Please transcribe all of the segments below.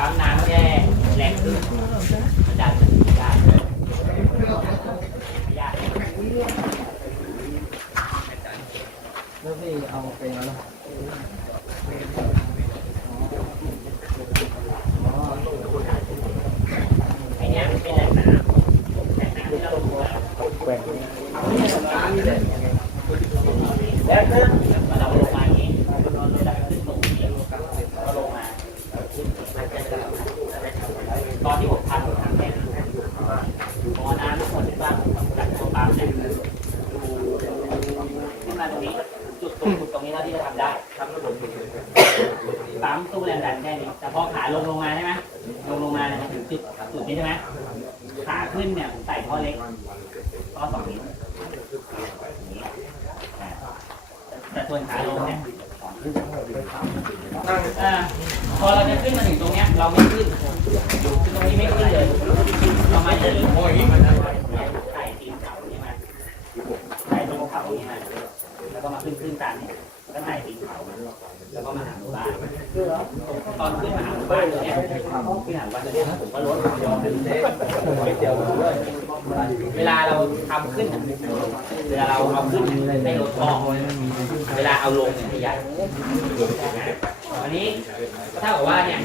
ปั๊มน้ำแก่แรงขึ้น แต่พอขาลงลงมาใช่ไหมลงลงมาเนี่ยมันถึงจุดจุดนี้ใช่ไหมขาขึ้นเนี่ยผมใส่ท่อเล็กท่อสองนิ้วอย่างนี้อ่าแต่ส่วนขาลงเนี่ยอ่าพอเราจะขึ้นมาถึงตรงเนี้ยเราไม่ขึ้นคือตรงนี้ไม่ขึ้นเลยเรามาอย่างนี้ใส่ตีนเขานี่มาใส่ตรงเขานี่มาแล้วก็มาขึ้นขึ้นตามเนี่ยแล้วก็ใส่ตีนเขาแล้วก็มาหาหมู่บ้านตอนขึ้นมาหาหมู่บ้านเนี่ยขึ้นหาหมู่บ้านเนี่ยผมก็ลดยอมเป็นเด็กเวลาเราทำขึ้นอะเวลาเราเอาขึ้นให้ลดคอ เอาลงเนี่ยใหญ่อันนี้ก็เท่ากับว่าเนี่ย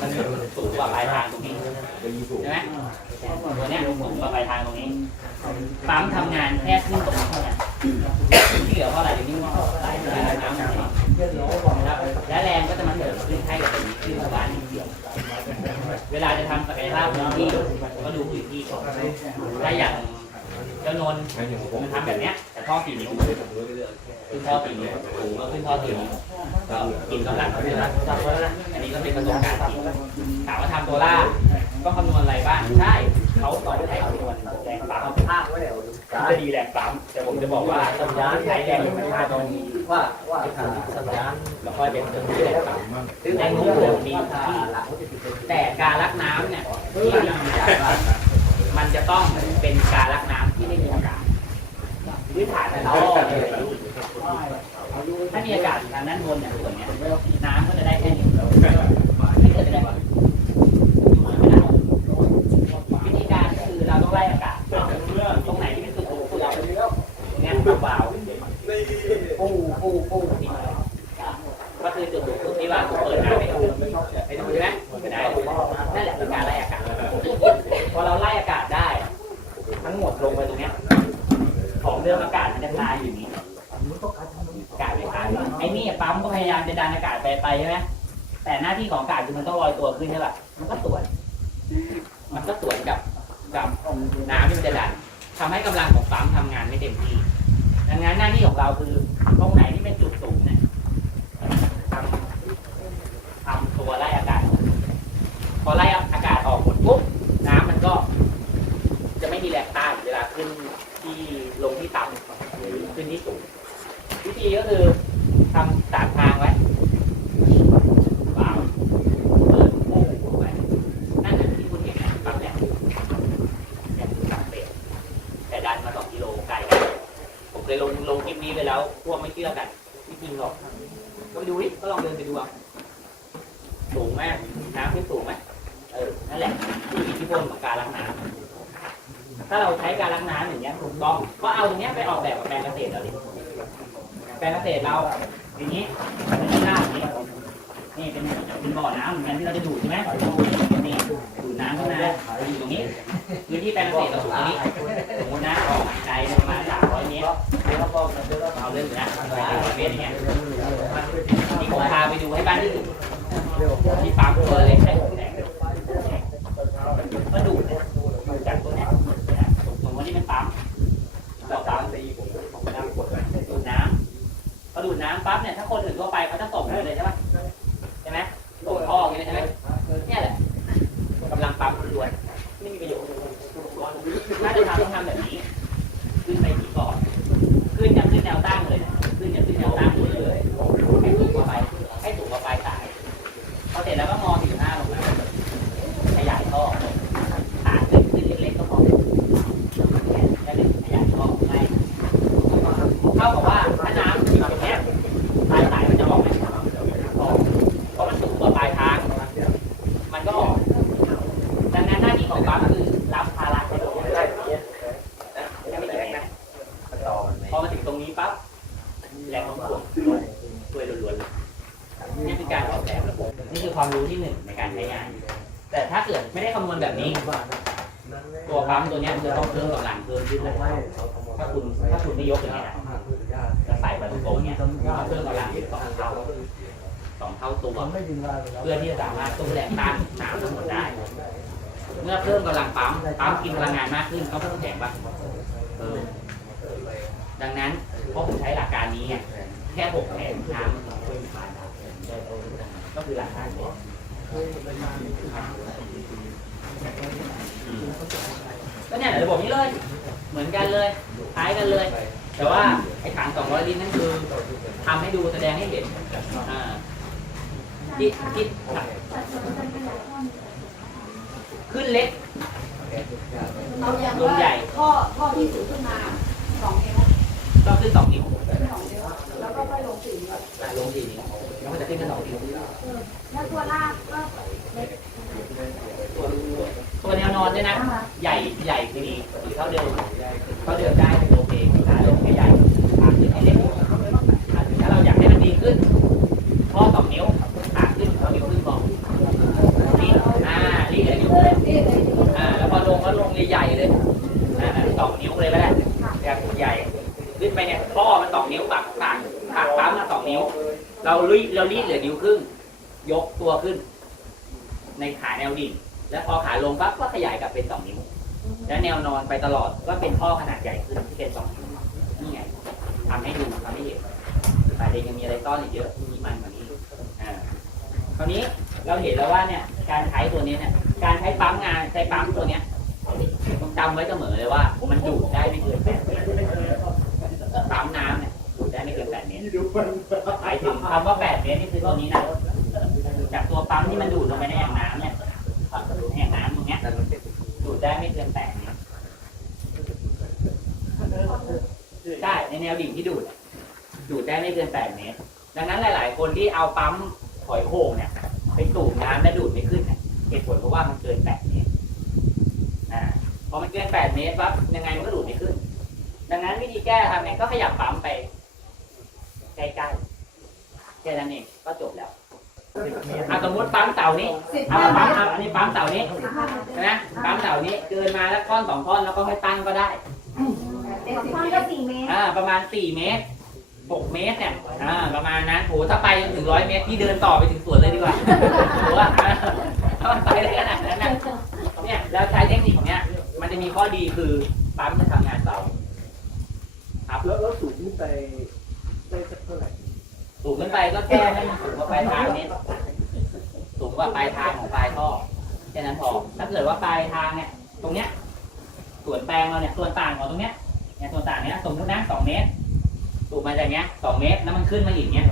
มันสูงกว่าปลายทางตรงนี้ใช่ไหมตัวเนี้ยสูงกว่าปลายทางตรงนี้ปั๊มทำงานแค่ขึ้นตรงนี้เท่านั้นที่เหลือเพราะอะไรเดี๋ยวนี้ว่าไหลน้ำมันและแรงก็จะมาเสริมขึ้นให้กับตรงนี้ขึ้นประมาณนิดเดียวเวลาจะทำศักยภาพพื้นที่ก็ดูพื้นที่ก่อนถ้าอย่างเจ้านนท์มันทำแบบเนี้ยแต่ท่อสี่นิ้ว ขึ้นท่อสี่นิ้วสูงก็ขึ้นท่อสี่นิ้วก็กินกำลังเขาด้วยนะอันนี้ก็เป็นประสบการณ์จริงถามว่าทำตัวล่าก็คำนวณอะไรบ้าง ใช่เขาสอนให้คำนวณแรงปั๊มภาคไว้แล้วจะดีแรงปั๊มแต่ผมจะบอกว่าสัญญาณใช้แรงธรรมชาตรงนี้ว่าว่าสัญญาณแล้วก็เด็นเดินที่แรงปั๊มแรงโน้มถ่วงมีที่แต่การรักน้ำเนี่ยที่ดีมันจะต้องเป็นการรักน้ำที่ไม่มีอากาศพื้นฐานแต่เรา ถ้ามีอากาศทางด้านบนเนี่ยส่วนเนี้ยน้ำก็จะได้แค่นี้ไม่เกิดอะไรแบบวิธีการคือเราต้องไล่อากาศตรงไหนที่เป็นจุดสูงสุดเราไปเลือกตรงเนี้ยเบาๆปูปูปูก็คือจุดสูงสุดที่ว่าผมเปิดน้ำไปดูไปดูใช่ไหมไปไหนนั่นแหละคือการไล่อากาศพอเราไล่อากาศได้ ทั้งหมดลงไปตรงเนี้ยของเรื่องอากาศมันจะคลายอยู่นี้ อากาศไม่ขาดไอ้นี่ปั๊มก็ พยายามจะดันอากาศไปไปใช่ไหมแต่หน้าที่ของอากาศคือมันต้องลอยตัวขึ้นใช่ป่ะมันก็สวน มันก็สวนกับกับน้ำที่มันจะดันทำให้กำลังของปั๊มทำงานไม่เต็มที่ ดังนั้นหน้าที่ของเราคือตรงไหนที่เป็นจุดสูงเนี่ยทำทำตัวไล่อากาศ พอไล่อากาศออกหมดปุ๊บน้ำมันก็ จะไม่มีแรงต้านเวลาขึ้นที่ลงที่ต่ำหรือขึ้นที่สูงวิธีก็คือทำสามทางไว้วางเปิดโอ้โหไว้นั่นแหละที่คุณเห็นนะปั๊บเนี่ยเนี่ยคือสามเปรแต่ดันมาสองกิโลไกลกันผมเคยลงลงคลิปนี้ไปแล้ว พวกไม่เชื่อกันไม่จริงหรอก ก็ไปดูดิก็ลองเดินไปดูเอาสูงไหมน้ำขึ้นสูงไหมเออ นั่นแหละคืออิทธิพลของการล้างน้ำ ถ้าเราใช้การล้างน้ำอย่างเงี้ยถูกต้อง ก็เอาตรงเนี้ยไปออกแบบกับแปลงเกษตรเราดิแปลงเกษตรเราอย่างนี้เป็นหน้าอย่างนี้นี่เป็นเป็นบ่อน้ำเหมือนกันที่เราจะดูดใช่ไหมนี่ดูดน้ำเข้ามาอยู่ตรงนี้พื้นที่แปลงเกษตรเราอยู่ตรงนี้สมมตินะออกไกลประมาณสามร้อยเมตรเอาเรื่องอยู่นะไปสามร้อยเมตรอย่างเงี้ยที่ผมพาไปดูให้บ้านที่ที่ปั๊มตัวเล็กใช้แสงก็ดูดดูดจากตัวเนี้ยสมมติว่านี่เป็นปั๊มต่อปั๊มดูดน้ำ พอดูดน้ำ ปั๊บเนี่ยถ้าคนอื่นทั่วไปเขาจะตกเลยใช่ไหมใช่ไหมตกท่ออย่างนี้ใช่ไหมเนี่ยแหละกำลังปั๊มล้วนๆไม่มีประโยชน์น่าจะทำต้องทำแบบนี้ ขึ้นไปที่ก่อนขึ้นจะขึ้นแนวตั้งเลยนะขึ้นจะขึ้นแนวตั้งเลยให้สูงกว่าไปให้สูงกว่าปลายสายพอเสร็จแล้วก็มองสี่ห้าลงมาขยายท่อขาขึ้นขึ้นเล็กๆก็พอแล้วเดี๋ยวขยายท่อให้ เท่ากับว่าถ้าน้ำอยู่ตรงเนี้ยปลายสายมันจะออกไหมออกเพราะมันสูงกว่าปลายทาง มันก็ออก ดังนั้นหน้าที่ของปั๊มคือรับภาระไปตรงนี้ได้ไม่แรงนะพอมาถึงตรงนี้ปั๊บแรงโน้มถ่วงช่วยล้วนๆเลยนี่คือการออกแบบระบบนี่คือความรู้ที่หนึ่งในการใช้งาน แต่ถ้าเกิดไม่ได้คำนวณแบบนี้ ตัวปั๊มตัวเนี้ยมันจะต้องเพิ่มกำลังเพิ่มขึ้นเลยถ้าคุณถ้าคุณไม่ยกอย่างนี้ยนะ จะใส่ไปตรงๆเนี่ยเพิ่มกำลังอีกสองเท่า สองเท่าตัวเพื่อที่จะสามารถตู้แรงต้านน้ำทั้งหมดได้ เมื่อเพิ่มกำลังปั๊มปั๊มกินพลังงานมากขึ้นก็เพิ่มแข็งปะเออดังนั้นเพราะผมใช้หลักการนี้ไงแค่หกแผ่นน้ำมันก็ผ่านก็คือหลักฐานเนี่ยก็เนี่ยระบบนี้เลย เหมือนกันเลยคล้ายกันเลย แต่ว่าไอ้ถัง200 ลิตรนั่นคือทำให้ดูแสดงให้เห็น อ่าที่ที่ขึ้นเล็กเอาอย่างลงใหญ่ท่อท่อที่สูงขึ้นมาสองนิ้วก็ขึ้นสองนิ้วสองนิ้วแล้วก็ค่อยลงสี่นิ้วอ่าลงสี่นิ้วแล้วมันจะขึ้นเป็นสองนิ้วแล้วตัวลากก็เล็กตัวตัวแนวนอนด้วยนะ ใหญ่ใหญ่คือดีหรือเท่าเดิมเท่าเดิมได้โอเคขาลงให้ใหญ่ขาขึ้นให้เล็กอ่าถ้าเราอยากให้มันดีขึ้นข้อสองนิ้วขาขึ้นสองนิ้วขึ้นบอกนี่อ่านี่เหลือนิ้วเลย นี่เลย อ่าแล้วพอลงก็ลงใหญ่ๆเลยอ่าสองนิ้วเลยก็ได้แบบใหญ่ ขึ้นไป เนี่ยข้อมันสองนิ้วปากปากปากปั๊มมาสองนิ้ว เราลุยเรารีดเหลือนิ้วครึ่ง ยกตัวขึ้น ในขาแนวดิ่ง แล้วพอขาลงปั๊บก็ขยายกลับเป็นสองนิ้ว แล้วแนวนอนไปตลอดก็เป็นข้อขนาดใหญ่ขึ้นที่เป็นสองนิ้วนี่ไงทำให้ดูทำให้เห็นแต่เด็กยังมีอะไรซ่อนอีกเยอะมีมันกว่านี้อ่าคราวนี้เราเห็นแล้วว่าเนี่ยการใช้ตัวนี้เนี่ยการใช้ปั๊มงานใช้ปั๊มตัวเนี้ยต้องจำไว้เสมอเลยว่า มันดูดได้ไม่เกินแปดเมตรปั๊มน้ำเนี่ยดูดได้ ไม่ดเมตรหมายถึงคำว่าแปดเมตรนี่คือตัวนี้นะจากตัวปั๊มที่มันดูดลงไปในแอ่งน้ำเนี่ยแอ่งน้ำตรงเนี้ยดูดได้ไม่เกินแปดเมตรได้ในแนวดิ่งที่ดูดดูดได้ไม่เกินแปดเมตร ดังนั้นหลาย ๆ คนที่เอาปั๊มหอยโข่งเนี่ยไปสูบน้ำและดูดไม่ขึ้นเนี่ยเหตุผลเพราะว่ามันเกินแปดเมตรอ่าพอมันเกินแปดเมตรปั๊บยังไงมันก็ดูดไม่ขึ้น ดังนั้นวิธีแก้ทำไงก็ขยับปั๊มไป ใกล้ๆแค่นั้นเองก็จบแล้วอะสมมติปั๊มเสานี้สิบเอาห้ามาเมปั๊มตรเอาอันนี้ปั๊มเสานี้สิบห้าเมตรใช่ไหมปั๊มเสานี้เกินมาแล้วก้อนสองก้อนแล้วก็ให้ตั้งก็ได้เจ็ดสิบเมตรสี่เมตรอ่าประมาณสี่เมตรหกเมตรเนี่ยอ่าประมาณนั้นโหถ้าไปจนถึงร้อยเมตรที่เดินต่อไปถึงสวนเลยดีกว่าโหว่าถ้ามันไปได้ขนาดนั้นนะเนี่ยแล้วใช้เทคนิคเนี้ยมันจะมีข้อดีคือปั๊มจะทำงานเบาครับแล้วแล้วสูงขึ้นไป สูงขึ้นไปก็แก้ให้มันสูงกว่าปลายทางนิดสูงกว่าปลายทางของปลายท่อแค่นั้นพอถ้าเกิดว่าปลายทางเนี่ย ตรงเนี้ยส่วนแปลงเราเนี่ยส่วนต่างของตรงเนี้ยเนี่ยส่วนต่างเนี้ยสมมตินะสองเมตรสูงมาจากเนี้ยสองเมตรแล้วมันขึ้นมาอีกเนี้ย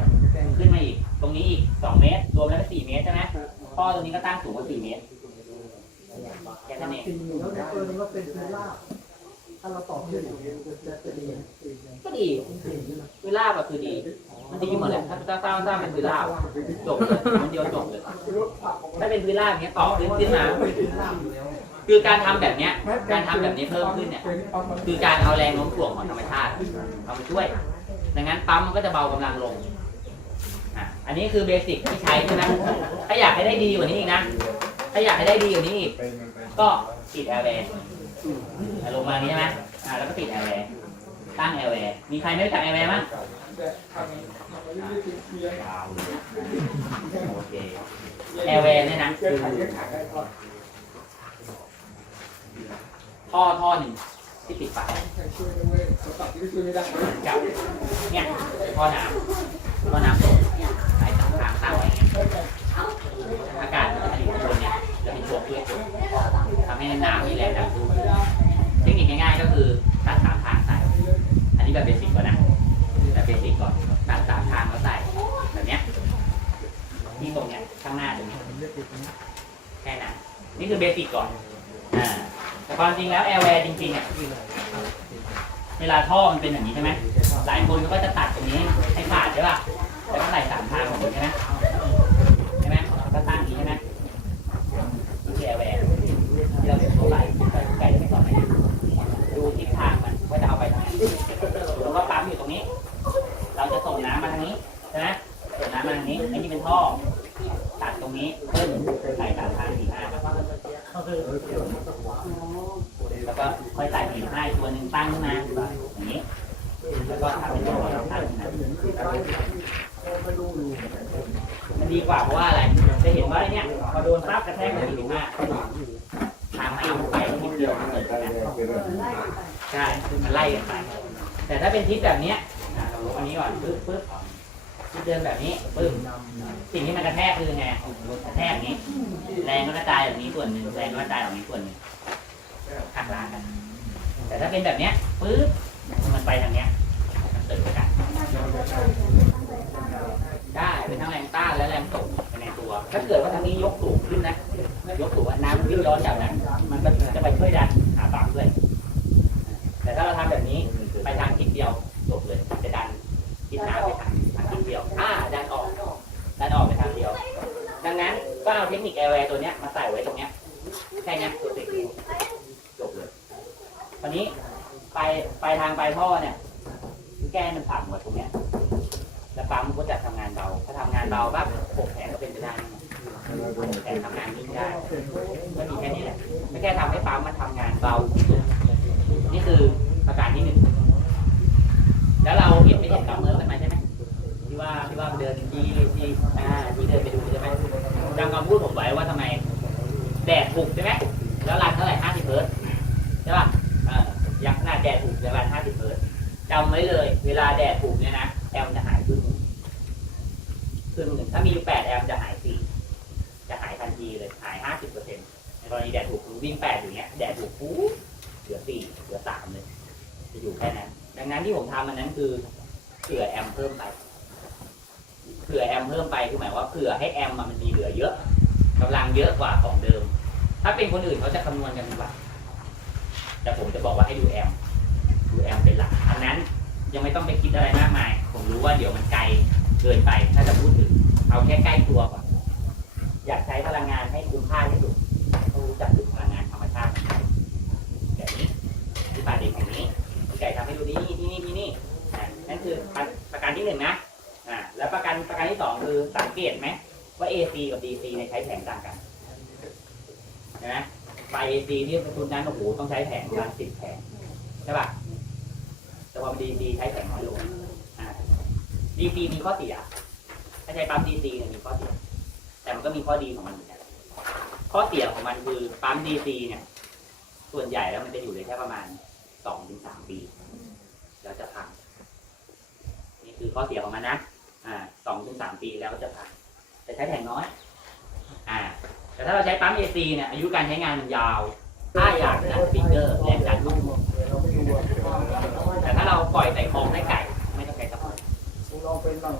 ขึ้นมาอีก ตรงนี้อีกสองเมตร รวมแล้วเป็สี่เมตรใช่ไหมท่อตรงนี้ก็ตั้งสูงกว่าสี่เมตรแค่นั้นเอง แล้วในกรณีว่าเป็นพื้นราบถ้าเราต่อขึ้นจะจะดีก็ดีคือลาบก็คือดี มันดีหมดแหละถ้าถ้าถ้าถ้ามันคือลาบจบเลยมันเดียวจบเลย ถ้าเป็นพื้นลาบเนี้ยต่อขึ้นขึ้นมา คือการทำแบบเนี้ย การทำแบบนี้เพิ่มขึ้นเนี่ย คือการเอาแรงโน้มถ่วงของธรรมชาติเอามาช่วย ดังนั้นปั๊มมันก็จะเบากำลังลงอะอันนี้คือเบสิกที่ใช้ใช่ไหมถ้าอยากให้ได้ดีกว่านี้อีกนะ ถ้าอยากให้ได้ดีกว่านี้อีก ก็ปิดแอร์แว ลงมาอย่างนี้ใช่ไหมอ่าแล้วก็ปิดแอร์แวร์ตั้งแอร์แวร์มีใครไม่รู้จักแอร์แวร์บ้างโอเคแอร์แวร์เนี่ยนะคือท่อท่อหนึ่งที่ปิดฝากับเนี่ยท่อน้ำท่อน้ำส่งสายสามทางตั้งไว้เงี้ย ให้น้ำมีแรงดันสูงเทคนิคง่ายๆก็คือตัดสามทางใส่ อันนี้แบบเบสิกก่อนนะแบบเบสิกก่อนตัดสามทางแล้วใส่แบบเนี้ยที่ตรงเนี้ยข้างหน้าตรงนี้แค่นั้นนี่คือเบสิกก่อนอ่าแต่ความจริงแล้วแอร์แวร์จริงๆอะเวลาท่อมันเป็นอย่างนี้ใช่ไหมหลายคนเขาก็จะตัดตรงนี้ให้ขาดใช่ป่ะแล้วก็ใส่สามทางของมันใช่ไหมใช่ไหมก็ตั้งอย่างนี้ใช่ไหมนี่คือแอร์แวร์ที่ เราเห็นทั่วไปไก่ไม่ต่อไปดูทิศทางมันว่าจะเอาไปทางไหนแล้วก็ปั๊มอยู่ตรงนี้ เราจะส่งน้ำมาทางนี้ใช่ไหมส่งน้ำมาทางนี้อันนี้เป็นท่อตัดตรงนี้ขึ้นใส่สามทางสี่ห้าแล้วก็ค่อยใส่สี่ห้ตัวหนึ่งตั้งขึ้นมาอย่างนี้แล้วก็ทำเป็นท่อตั้งขึ้นมามันดีกว่าเพราะว่าอะไรจะเห็นว่าเนี่ยพอโดนปั๊บกระแทกกับสี่สิบห้าทางน้ำไปนิดเดียวมันเกิดนะ ใช่มันไล่กันไปแต่ถ้าเป็นทิศแบบเนี้ยอะเราลบอันนี้ก่อนปึ๊บปึ๊บที่เดินแบบนี้ปึ้มสิ่งที่มันกระแทกคือไงกระแทกอย่างนี้ แรงก็กระจายแบบนี้ส่วนหนึ่งแรงก็กระจายแบบนี้ส่วนหนึ่งหักล้างกัน แต่ถ้าเป็นแบบเนี้ยปึ๊บมันไปทางเนี้ยมันเติมกันได้เป็นทั้งแรงต้านและแรงส่งไปในตัว ถ้าเกิดว่าทางนี้ยกสูงขึ้นนะยกสูงว่าน้ำวิ่งย้อนจากนั้นมันก็จะไปช่วยดัน แอร์แวร์ตัวเนี้ยมาใส่ไว้ตรงเนี้ยแค่เนี้ยตัวติดจบเลยวันนี้ไปไปทางไปท่อเนี่ยแก้ให้มันต่ำกว่าตรงเนี้ยแล้วปั๊มก็จะทำงานเบาถ้าทำงานเบาปั๊บหกแผงก็เป็นไปได้แผงทำงานนิ่งได้ก็มีแค่นี้แหละไม่แค่ทำให้ปั๊มมันทำงานเบา นี่คือประการที่หนึ่งแล้วเราเห็นไม่เห็นกับเมื่อกันมาใช่ไหม ว่าที่ว่าเดินที่ที่อ่าที่เดินไปดูใช่ไหมจำคำพูดผมไว้ว่าทำไม แดดถูกใช่ไหมแล้วรันเท่าไหร่ห้าสิบเฮิร์ตใช่ป่ะเออยังขนาดแดดถูกยังรันห้าสิบเฮิร์ตจำไว้เลย เวลาแดดถูกเนี่ยนะแอมจะหายครึ่งหนึ่งครึ่งหนึ่งถ้ามีอยู่แปดแอมจะหายสี่จะหายทันทีเลยหายห้าสิบเปอร์เซ็นต์ในกรณีแดดถูกคือวิ่งแปดอยู่เนี้ยแดดถูกปุ๊บเหลือสี่เหลือสามเลย จะอยู่แค่นั้น ดังนั้นที่ผมทำมันนั้นคือเผื่อแอมเพิ่มไป ผื่อแอมเพิ่มไปคือหมายว่าเผื่อให้แอมมันมีเหลือเยอะกำลังเยอะกว่าของเดิม ถ้าเป็นคนอื่นเขาจะคำนวณกันเป็นหลักแต่ผมจะบอกว่าให้ดูแอมดูแอมเป็นหลักอันนั้นยังไม่ต้องไปคิดอะไรมากมาย ผมรู้ว่าเดี๋ยวมันไกลเกินไปถ้าจะพูดถึง เอาแค่ใกล้ตัวก่อนอยากใช้พลังงานให้คุ้มค่าที่สุดต้องรู้จักดูพลังงานธรรมชาติแบบนี้ที่ป่าด็กอย่างนี้ไก่ทำให้ดูที่นี่ที่นี่ที่นี่นั่นคือประการที่หนึ่งนะ แล้วประการประการที่สองคือสังเกตไหมว่า AC กับ DC เนี่ยใช้แผงต่างกันเห็นไหมไฟ AC ที่ทุนนั้นโอ้โหต้องใช้แผงประมาณสิบแผงใช่ป่ะแต่ว่า DC ใช้แผงน้อยลงอ DC มีข้อเสียถ้าใช้ปั๊ม DC เนี่ยมีข้อเสีย แต่มันก็มีข้อดีของมันเหมือนกันข้อเสียของมันคือปั๊ม DC เนี่ย ส่วนใหญ่แล้วมันจะอยู่ได้แค่ประมาณสองถึงสามปี แล้วจะพังนี่คือข้อเสียของมันนะ อ่าสองถึงสามปีแล้วจะพังจะใช้แผงน้อย อ่า แต่ถ้าเราใช้ปั๊ม AC เนี่ยอายุการใช้งานมันยาว ถ้าอยากดันสปีกเกอร์แรงดันลูกแต่ถ้าเราปล่อยใส่คลองไส้ไก่ ไม่ต้องใช้สปอยลองเป็นบ้าง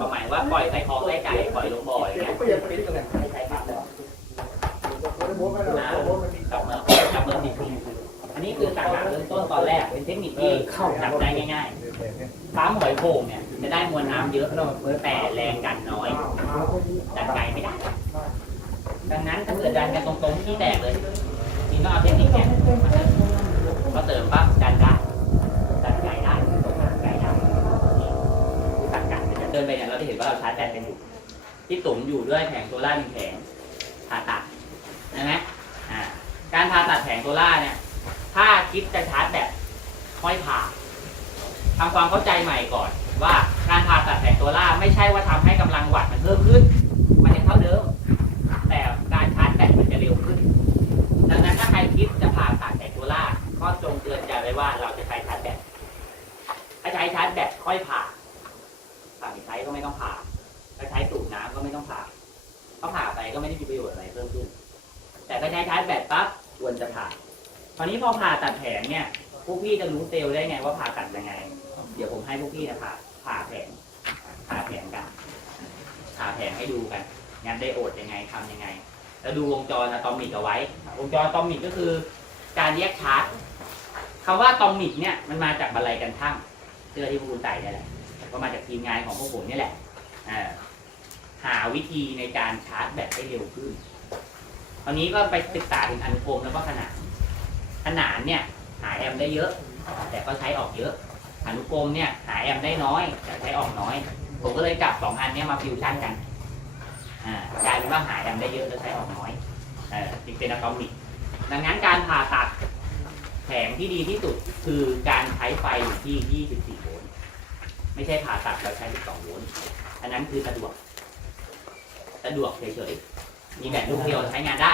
ก็หมายว่าปล่อยใส่คลองไส้ไก่ปล่อยลงบ่ออย่างเงี้ยเปลี่ยนเป็นกันเลยไม่ใช้ปั๊มเลยโบ๊ทไม่ได้โบ๊ทมันมีกับเมื่อกับเมื่อดีอั นนี้คือต่างหากเริ่มต้นตอนแรกเป็นเทคนิคที่เข้าจับได้ง่ายๆปั๊มหอยโข่งเนี่ยจะได้มวลน้ำเยอะแต่แรงดันน้อยดันไกลไม่ได้ ดังนั้นถ้าเกิดดันกันตรงๆที่แตกเลยจริงก็เอาเทคนิคเนี่ยมาเติมพอเติมปั๊บดันได้ดันไกลได้ตรงไกลได้นี่คือต่างกันเดินไปเนี่ยเราจะเห็นว่าเราชาร์จแบตกันอยู่ ที่ตุ่มอยู่ด้วยแผงโซล่าร์หนึ่งแผงผ่าตัดใช่ไหมอ่าการผ่าตัดแผงโซล่าร์เนี่ย ถ้าคิดจะชาร์จแบตค่อยผ่าทำความเข้าใจใหม่ก่อน ว่าการผ่าตัดแผงโซล่าไม่ใช่ว่าทำให้กำลังวัตต์มันเพิ่มขึ้น มันยังเท่าเดิม แต่การชาร์จแบตมันจะเร็วขึ้น ดังนั้นถ้าใครคิดจะผ่าตัดแผงโซล่าก็จงเตือนใจไว้ว่าเราจะใช้ชาร์จแบตถ้าใช้ชาร์จแบตค่อยผ่าผ่าไม่ใช้ก็ไม่ต้องผ่าถ้าใช้สูบน้ำก็ไม่ต้องผ่าเพราะผ่าไปก็ไม่ได้มีประโยชน์อะไรเพิ่มขึ้น แต่ถ้าใช้ชาร์จแบตปั๊บควรจะผ่า ราวนี้พอผ่าตัดแผงเนี่ยพวกพี่จะรู้เซลล์ได้ไงว่าผ่าตัดยังไง เดี๋ยวผมให้พวกพี่นะผ่าผ่าแผงผ่าแผงกันผ่าแผงให้ดูกันงานไดโอดยังไงทำยังไง แล้วดูวงจรอะตอมิกเอาไว้ วงจรอะตอมิกก็คือ การแยกชาร์จคำว่าอะตอมิกเนี่ยมันมาจากบันไลกันทั่งเสื้อที่พวกคุณใส่นี่แหละก็มาจากทีมงานของพวกผมนี่แหละหาวิธีในการชาร์จแบตให้เร็วขึ้นตอนนี้ก็ไปศึกษาถึงอนุกรมแล้วก็ขนาน ขนานเนี่ยหาแอมได้เยอะ แต่ก็ใช้ออกเยอะ อนุกรมเนี่ยหาแอมได้น้อย แต่ใช้ออกน้อย ผมก็เลยจับสองอันเนี้มาฟิวชั่นกันอ่ากลายเป็นว่าหาแอมได้เยอะแล้วใช้ออกน้อยเออจึงเป็นอะตอมิกดังนั้นการผ่าตัดแผงที่ดีที่สุดคือการใช้ไฟอยู่ที่ 24 โวลต์ ไม่ใช่ผ่าตัดแล้วใช้ 12 โวลต์ อันนั้นคือสะดวก สะดวกเฉยๆ มีแบตลูกเดียวใช้งานได้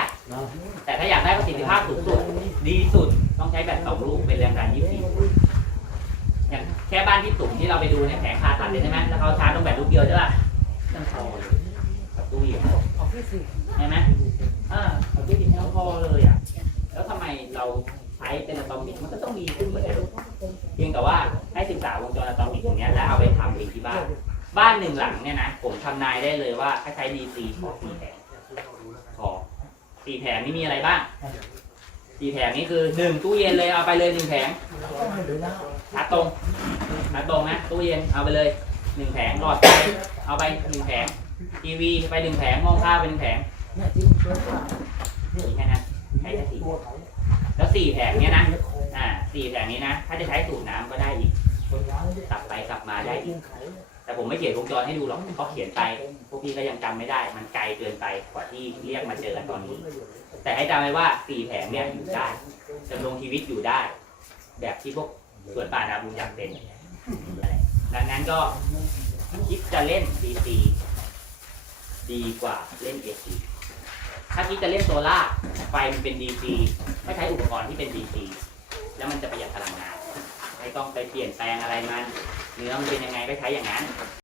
แต่ถ้าอยากได้ประสิทธิภาพสูงสุด ดีที่สุดต้องใช้แบตสองลูกเป็นแรงดัน24โวลต์อย่างแค่บ้านที่สูงที่เราไปดูเนี่ยแผงผ่าตัดเลยใช่ไหมแล้วเขาชาร์จลงแบบลูกเดียวใช่ป่ะนั่นพอเลยกับตู้เย็นใช่ไหมอ่าเอาตู้เย็นแล้วพอเลยอะแล้วทำไมเราใช้เป็นอะตอมิกมันก็ต้องมีขึ้นเหมือนเดิมเพียงแต่ว่าให้ศึกษาวงจรอะตอมิกตรงเนี้ยแล้วเอาไปทำเองที่บ้าน บ้านหนึ่งหลังเนี่ยนะผมทำนายได้เลยว่าถ้าใช้ดีซีขอสี่แผงพอ สี่แผงนี่มีอะไรบ้างสี่แผงนี่คือหนึ่งตู้เย็นเลยเอาไปเลยหนึ่งแผงชาร์จตรงชาร์จตรงนะตู้เย็นเอาไปเลยหนึ่งแผงหลอดไฟเอาไปหนึ่งแผงทีวีไปหนึ่งแผงมองข้าวไปหนึ่งแผงมีแค่นั้นใช้แค่สี่แล้วสี่แผงเนี่ยนะอ่าสี่แผงนี้นะ ถ้าจะใช้สูบน้ำก็ได้อีกกลับไปกลับมาได้อีกแต่ผมไม่เขียนวงจรให้ดูหรอกเพราะเขียนไป พี่ก็ยังจำไม่ได้ มันไกลเกินไปกว่าที่เรียกมาเจอกันตอนนี้ แต่ให้จำไว้ว่าสี่แผงเนี่ยอยู่ได้ดำรงชีวิตอยู่ได้ แบบที่พวกสวนป่านาบุญอยากเป็นดังนั้นก็คิดจะเล่น DC ดีกว่าเล่น AC ถ้าคิดจะเล่นโซล่าไฟมันเป็น DC ไม่ใช้อุปกรณ์ที่เป็น DC แล้วมันจะประหยัดพลังงานไม่ต้องไปเปลี่ยนแปลงอะไรมัน เนื้อมันเป็นยังไงก็ใช้อย่างนั้น